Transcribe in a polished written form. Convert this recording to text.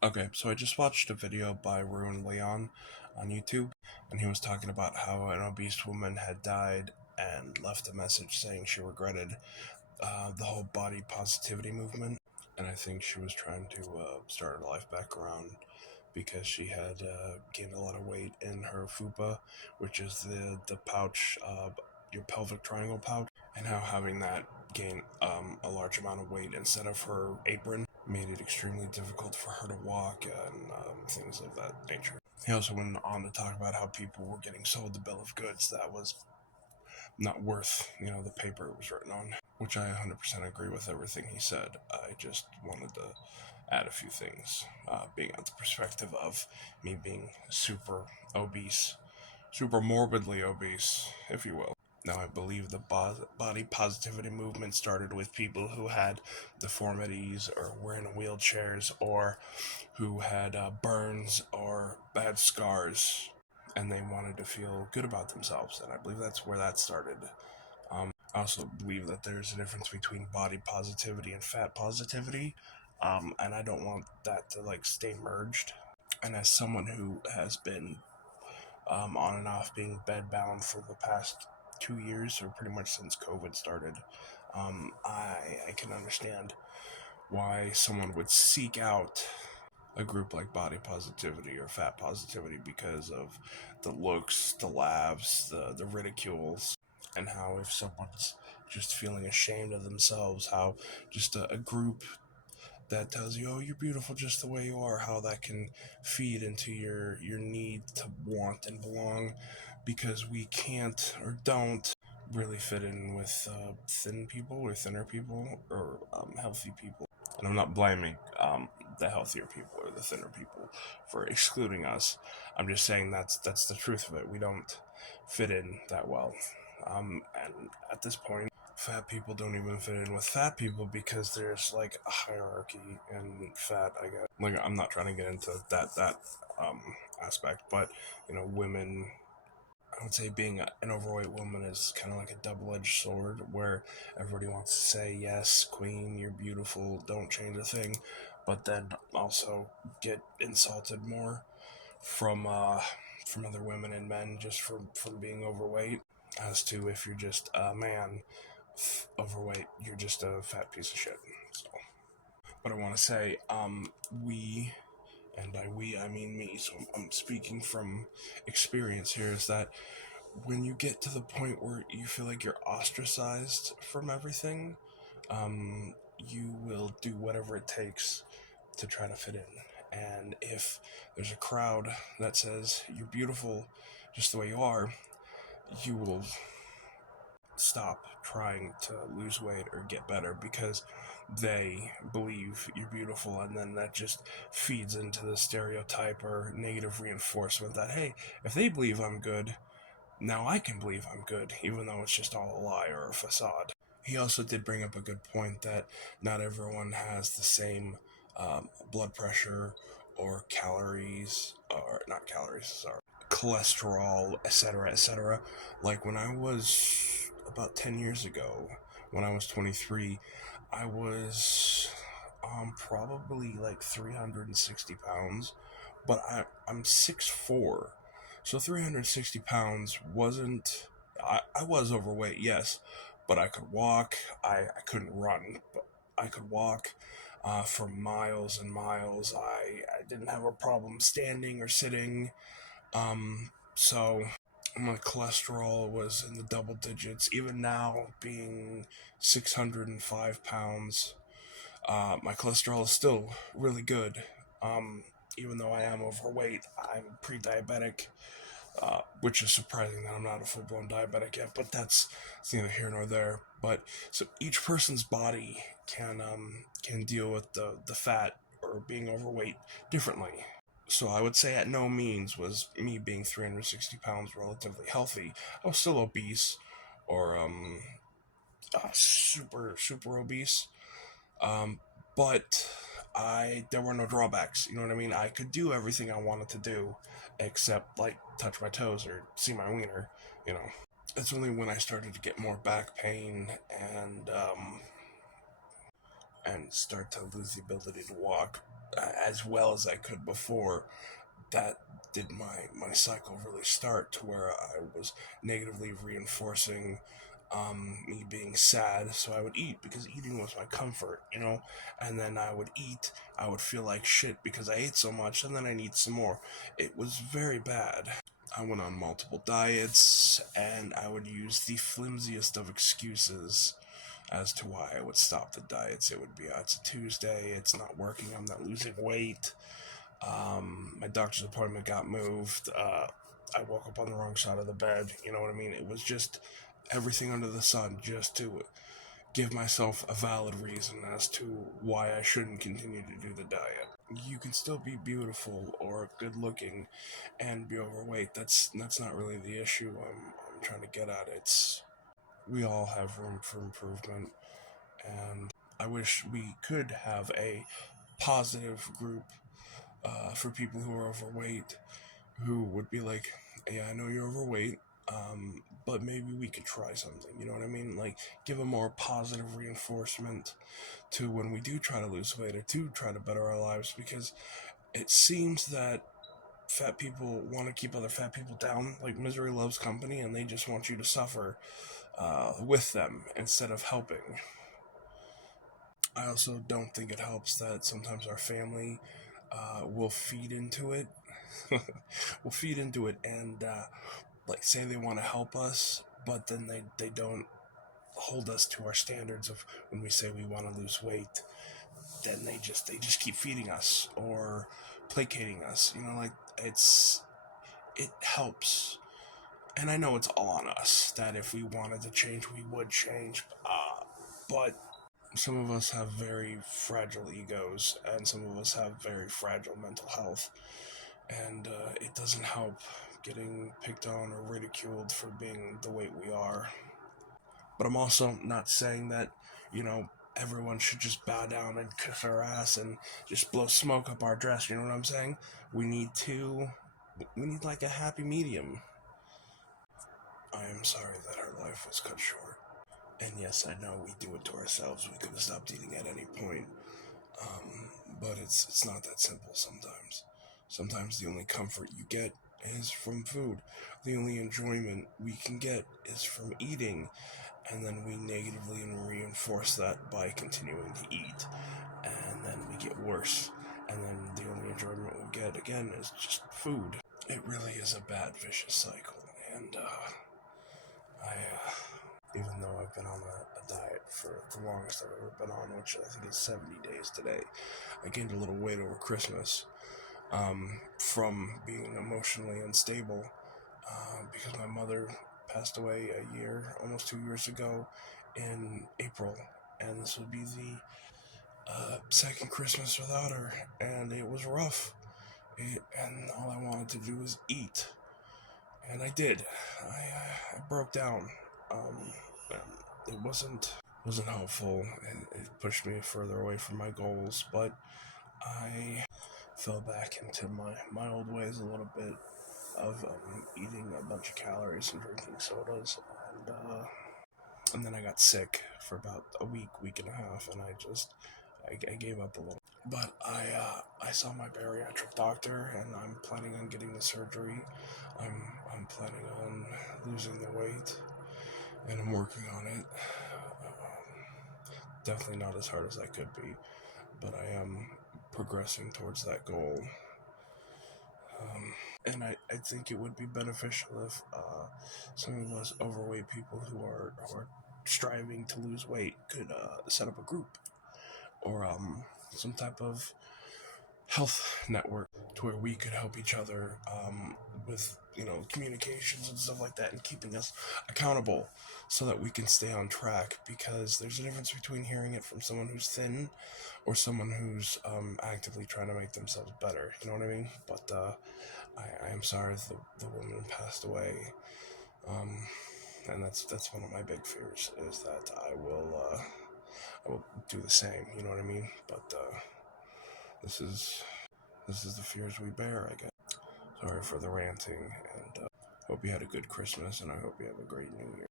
Okay, so I just watched a video by Ruin Leon on YouTube, and he was talking about how an obese woman had died and left a message saying she regretted the whole body positivity movement. And I think she was trying to start her life back around because she had gained a lot of weight in her fupa, which is the pouch, your pelvic triangle pouch, and how having that gain a large amount of weight instead of her apron made it extremely difficult for her to walk and things of that nature. He also went on to talk about how people were getting sold the bill of goods that was not worth, the paper it was written on, which I 100% agree with everything he said. I just wanted to add a few things, being at the perspective of me being super obese, super morbidly obese, if you will. Now, I believe the body positivity movement started with people who had deformities or were in wheelchairs or who had burns or bad scars, and they wanted to feel good about themselves. And I believe that's where that started. I also believe that there's a difference between body positivity and fat positivity, and I don't want that to stay merged. And as someone who has been on and off being bedbound for the past 2 years, or pretty much since COVID started, I can understand why someone would seek out a group like body positivity or fat positivity because of the looks, the laughs, the ridicules, and how if someone's just feeling ashamed of themselves, how just a group that tells you, oh, you're beautiful just the way you are, how that can feed into your need to want and belong, because we can't or don't really fit in with thin people or thinner people or healthy people. And I'm not blaming the healthier people or the thinner people for excluding us. I'm just saying that's the truth of it. We don't fit in that well. And at this point, fat people don't even fit in with fat people because there's a hierarchy in fat. I guess. I'm not trying to get into that aspect, but women. I would say being an overweight woman is kind of like a double-edged sword, where everybody wants to say yes, queen, you're beautiful, don't change a thing, but then also get insulted more from other women and men just from being overweight, as to if you're just a man overweight, you're just a fat piece of shit. So, but I want to say, we, and by we I mean me, so I'm speaking from experience here, is that when you get to the point where you feel like you're ostracized from everything, you will do whatever it takes to try to fit in. And if there's a crowd that says you're beautiful just the way you are, you will stop trying to lose weight or get better because they believe you're beautiful, and then that just feeds into the stereotype or negative reinforcement that, hey, if they believe I'm good, now I can believe I'm good, even though it's just all a lie or a facade. He also did bring up a good point that not everyone has the same blood pressure or calories, or not calories, sorry, cholesterol, etc., etc. Like when I was about 10 years ago, when I was 23, I was probably 360 pounds, but I'm 6'4", so 360 pounds wasn't. I was overweight, yes, but I could walk. I couldn't run, but I could walk for miles and miles. I didn't have a problem standing or sitting. So my cholesterol was in the double digits. Even now, being 605 pounds, my cholesterol is still really good. Even though I am overweight, I'm pre-diabetic, which is surprising that I'm not a full-blown diabetic yet. But it's neither here nor there. But so each person's body can deal with the fat or being overweight differently. So I would say at no means was me being 360 pounds relatively healthy. I was still obese, or super obese. Um, but there were no drawbacks. You know what I mean? I could do everything I wanted to do, except touch my toes or see my wiener. You know, it's only when I started to get more back pain and start to lose the ability to walk as well as I could before, that did my cycle really start to where I was negatively reinforcing me being sad. So I would eat because eating was my comfort, and then I would eat. I would feel like shit because I ate so much, and then I need some more. It was very bad. I went on multiple diets, and I would use the flimsiest of excuses as to why I would stop the diets. It would be, it's a Tuesday, it's not working, I'm not losing weight. My doctor's appointment got moved. I woke up on the wrong side of the bed. You know what I mean? It was just everything under the sun just to give myself a valid reason as to why I shouldn't continue to do the diet. You can still be beautiful or good looking and be overweight. That's not really the issue I'm trying to get at. It's we all have room for improvement, and I wish we could have a positive group for people who are overweight, who would be like, "Yeah, I know you're overweight, but maybe we could try something." You know what I mean? Like, give a more positive reinforcement to when we do try to lose weight or to try to better our lives, because it seems that fat people want to keep other fat people down. Like, misery loves company, and they just want you to suffer with them instead of helping. I also don't think it helps that sometimes our family will feed into it. will feed into it and like say they want to help us, but then they don't hold us to our standards of when we say we want to lose weight. Then they just keep feeding us or placating us. Like it helps, and I know it's all on us. That if we wanted to change, we would change. But some of us have very fragile egos, and some of us have very fragile mental health, and it doesn't help getting picked on or ridiculed for being the weight we are. But I'm also not saying that, everyone should just bow down and kiss our ass and just blow smoke up our dress. You know what I'm saying? We need like a happy medium. I am sorry that our life was cut short. And yes, I know we do it to ourselves. We could have stopped eating at any point. But it's not that simple sometimes. Sometimes the only comfort you get is from food. The only enjoyment we can get is from eating, and then we negatively reinforce that by continuing to eat, and then we get worse, and then the only enjoyment we get again is just food. It really is a bad vicious cycle, and I even though I've been on a diet for the longest I've ever been on, which I think is 70 days today. I gained a little weight over Christmas from being emotionally unstable because my mother passed away almost 2 years ago in April, and this would be the second Christmas without her, and it was rough. And all I wanted to do was eat, and I did. I broke down. And it wasn't helpful, and it pushed me further away from my goals. But I fell back into my old ways a little bit of eating a bunch of calories and drinking sodas, and then I got sick for about a week and a half, and I gave up a little. But I saw my bariatric doctor, and I'm planning on getting the surgery. I'm planning on losing the weight, and I'm working on it. Definitely not as hard as I could be, but I am progressing towards that goal. And I think it would be beneficial if some of us overweight people who are striving to lose weight could set up a group or some type of health network to where we could help each other with communications and stuff like that, and keeping us accountable so that we can stay on track, because there's a difference between hearing it from someone who's thin or someone who's actively trying to make themselves better. You know what I mean? But I am sorry the woman passed away, and that's one of my big fears, is that I will do the same. You know what I mean? But this is the fears we bear, I guess. Sorry for the ranting, and hope you had a good Christmas, and I hope you have a great New Year.